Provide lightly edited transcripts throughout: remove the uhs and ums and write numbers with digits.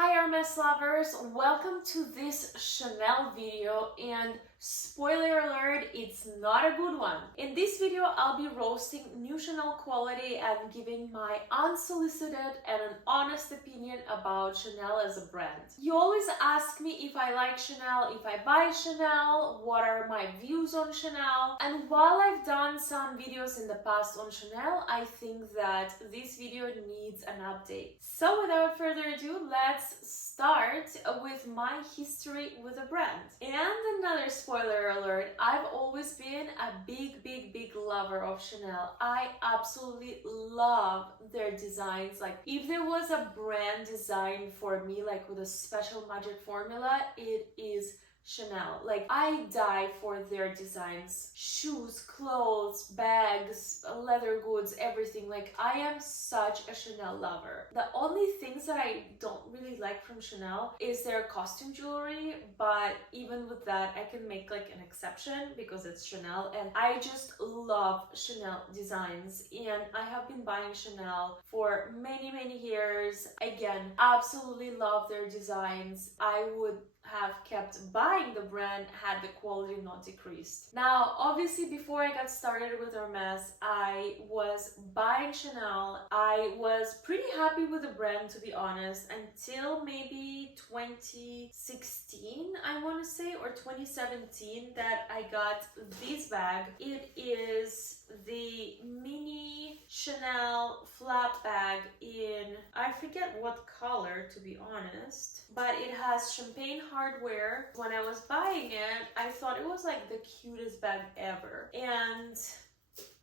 Hi Hermes lovers, welcome to this Chanel video, and spoiler alert, it's not a good one. In this video I'll be roasting new Chanel quality and giving my unsolicited and an honest opinion about Chanel as a brand. You always ask me if I like Chanel, if I buy Chanel, what are my views on Chanel, and while I've done some videos in the past on Chanel, I think that this video needs an update. So without further ado, let's start with my history with the brand. And another spoiler alert, I've always been a big lover of Chanel. I absolutely love their designs. Like, if there was a brand design for me, like with a special magic formula, it is Chanel. Like, I die for their designs. Shoes, clothes, bags, leather goods, everything. Like, I am such a Chanel lover. The only things that I don't really like from Chanel is their costume jewelry, but even with that, I can make like an exception because it's Chanel, and I just love Chanel designs, and I have been buying Chanel for many years. Again, absolutely love their designs. I would have kept buying the brand had the quality not decreased. Now, obviously, before I got started with Hermes, I was buying Chanel. I was pretty happy with the brand, to be honest, until maybe 2016, I want to say, or 2017, that I got this bag. It is the mini Chanel flap bag in, I forget what color, to be honest, but it has champagne hardware. When I was buying it, I thought it was like the cutest bag ever, and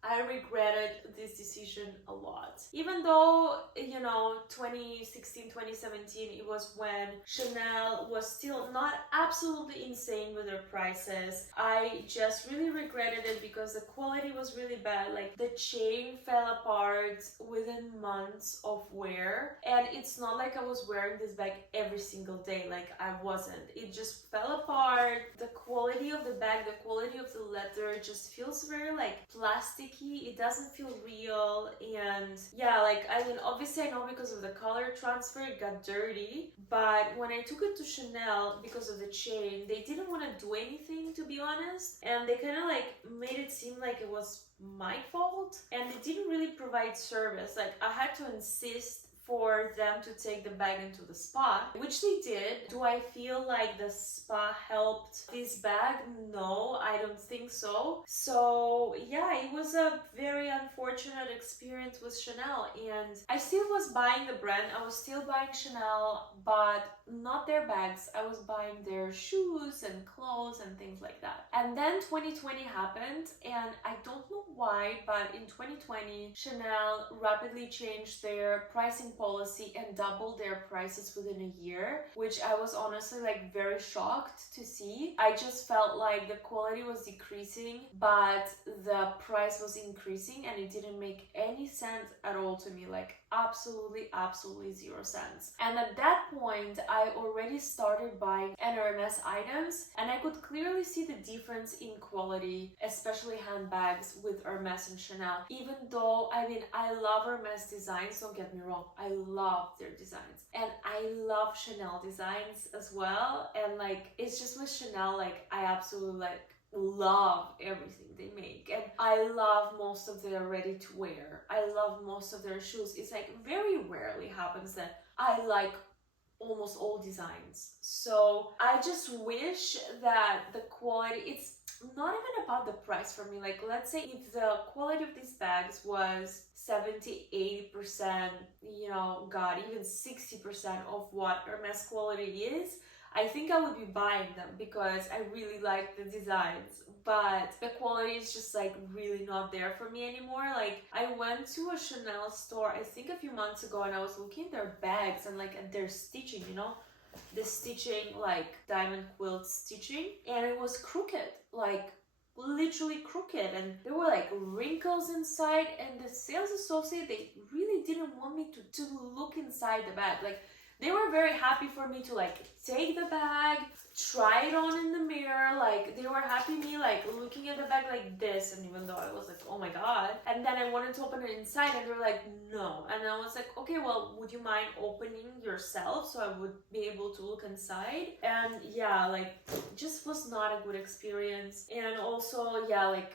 I regretted this decision a lot. Even though, 2016, 2017, it was when Chanel was still not absolutely insane with their prices. I just really regretted it because the quality was really bad. Like, the chain fell apart within months of wear. And it's not like I was wearing this bag every single day. Like, I wasn't. It just fell apart. The quality of the bag, the quality of the leather just feels very like plastic. It doesn't feel real, and yeah, like, I mean, obviously I know because of the color transfer it got dirty, but when I took it to Chanel, because of the chain, they didn't want to do anything, to be honest, and they kind of like made it seem like it was my fault, and they didn't really provide service. Like, I had to insist for them to take the bag into the spa, which they did. Do I feel like the spa helped this bag? No, I don't think so. So yeah, it was a very unfortunate experience with Chanel, and I still was buying the brand. I was still buying Chanel, but not their bags. I was buying their shoes and clothes and things like that. And then 2020 happened, and I don't know why, but in 2020 Chanel rapidly changed their pricing policy and doubled their prices within a year, which I was honestly like very shocked to see. I just felt like the quality was decreasing, but the price was increasing, and it didn't make any sense at all to me. Like, absolutely 0 cents. And at that point, I already started buying Hermes items, and I could clearly see the difference in quality, especially handbags with Hermes and Chanel. Even though, I mean, I love Hermes designs, don't get me wrong, I love their designs, and I love Chanel designs as well. And like, it's just with Chanel, like, I absolutely like love everything they make, and I love most of their ready to wear. I love most of their shoes. It's like very rarely happens that I like almost all designs. So I just wish that the quality, it's not even about the price for me. Like, let's say if the quality of these bags was 70-80%, god, even 60% of what Hermes quality is, I think I would be buying them because I really like the designs, but the quality is just like really not there for me anymore. Like, I went to a Chanel store, I think a few months ago, and I was looking at their bags and like at their stitching, the stitching, like diamond quilt stitching, and it was crooked, like literally crooked, and there were like wrinkles inside, and the sales associate, they really didn't want me to look inside the bag. Like, they were very happy for me to like take the bag, try it on in the mirror. Like they were happy me like looking at the bag like this, and even though I was like, oh my god, and then I wanted to open it inside and they were like, no. And I was like, okay, well, would you mind opening yourself so I would be able to look inside? And yeah, like just was not a good experience. And also, yeah, like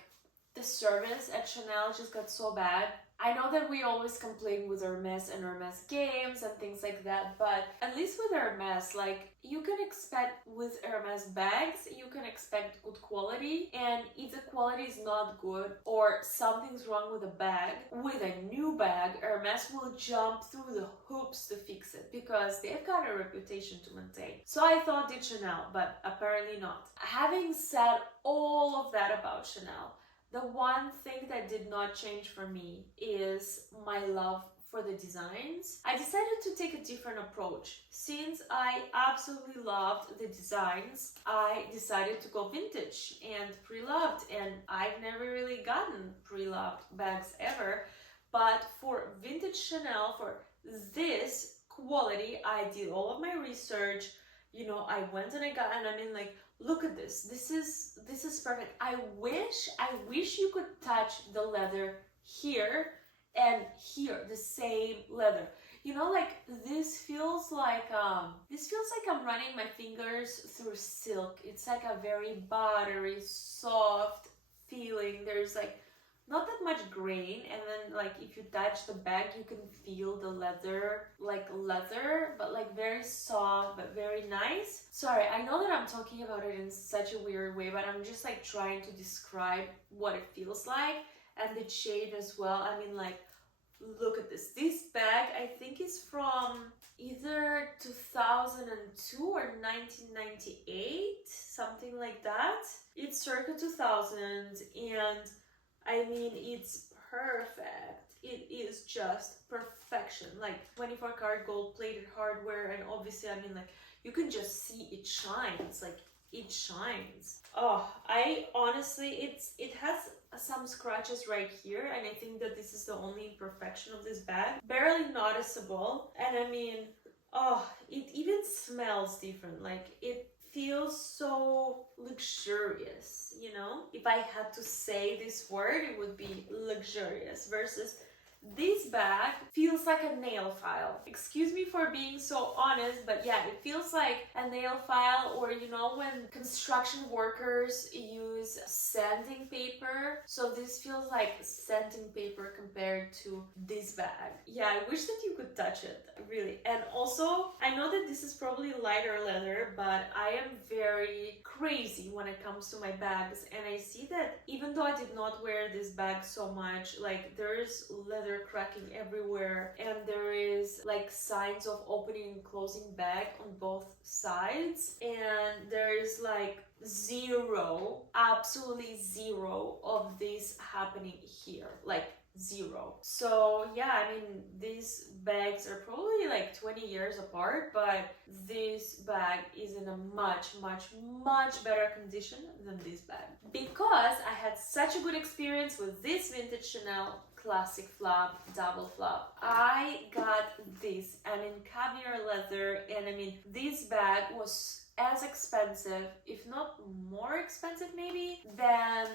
the service at Chanel just got so bad. I know that we always complain with Hermes and Hermes games and things like that, but at least with Hermes, like you can expect with Hermes bags, you can expect good quality. And if the quality is not good or something's wrong with the bag, with a new bag, Hermes will jump through the hoops to fix it because they've got a reputation to maintain. So I thought did Chanel, but apparently not. Having said all of that about Chanel, the one thing that did not change for me is my love for the designs. I decided to take a different approach. Since I absolutely loved the designs, I decided to go vintage and pre-loved, and I've never really gotten pre-loved bags ever. But for vintage Chanel, for this quality, I did all of my research. You know, I went and I mean, like, look at this. This is perfect. I wish you could touch the leather here and here, the same leather. You know, like this feels like I'm running my fingers through silk. It's like a very buttery, soft feeling. There's like not that much grain, and then like if you touch the bag you can feel the leather, like leather, but like very soft but very nice. Sorry, I know that I'm talking about it in such a weird way, but I'm just like trying to describe what it feels like, and the shade as well. I mean, like, look at this. This bag I think is from either 2002 or 1998, something like that. It's circa 2000, and I mean, it's perfect. It is just perfection. Like 24 karat gold plated hardware, and obviously, I mean, like you can just see it shines. Like it shines. Oh, I honestly, it has some scratches right here, and I think that this is the only imperfection of this bag. Barely noticeable, and I mean, oh, it even smells different. Like it feels so luxurious, you know? If I had to say this word, it would be luxurious, versus this bag feels like a nail file. Excuse me for being so honest, but yeah, it feels like a nail file, or you know when construction workers use sanding paper. So this feels like sanding paper compared to this bag. Yeah, I wish that you could touch it, really. And also, I know that this is probably lighter leather, but I am very crazy when it comes to my bags, and I see that even though I did not wear this bag so much, like there's leather cracking everywhere, and there is like signs of opening and closing bag on both sides, and there is like zero, absolutely zero of this happening here, like zero. So yeah, I mean, these bags are probably like 20 years apart, but this bag is in a much better condition than this bag, because I had such a good experience with this vintage Chanel classic flap, double flap. I got this, and in caviar leather, and I mean, this bag was as expensive, if not more expensive maybe, than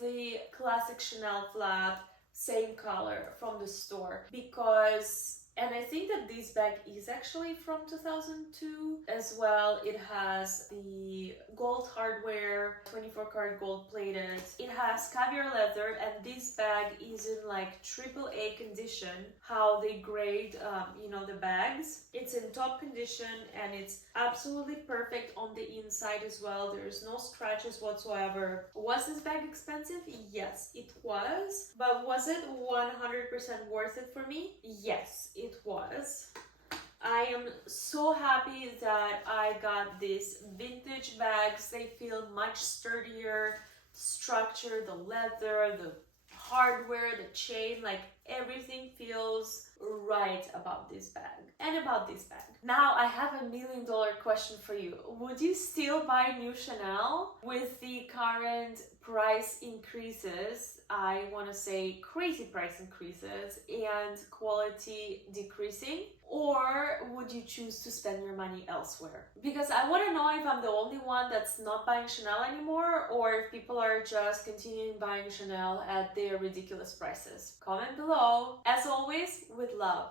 the classic Chanel flap, same color from the store. Because, and I think that this bag is actually from 2002 as well. It has the gold hardware, 24 karat gold plated. It has caviar leather, and this bag is in like AAA condition, how they grade, you know, the bags. It's in top condition, and it's absolutely perfect on the inside as well. There's no scratches whatsoever. Was this bag expensive? Yes, it was. But was it 100% worth it for me? Yes, it was. I am so happy that I got these vintage bags. They feel much sturdier, structure, the leather, the hardware, the chain, like everything feels right about this bag and about this bag. Now I have $1 million question for you. Would you still buy new Chanel with the current price increases? I want to say crazy price increases and quality decreasing. Or or would you choose to spend your money elsewhere? Because I want to know if I'm the only one that's not buying Chanel anymore, or if people are just continuing buying Chanel at their ridiculous prices. Comment below. As always, with love.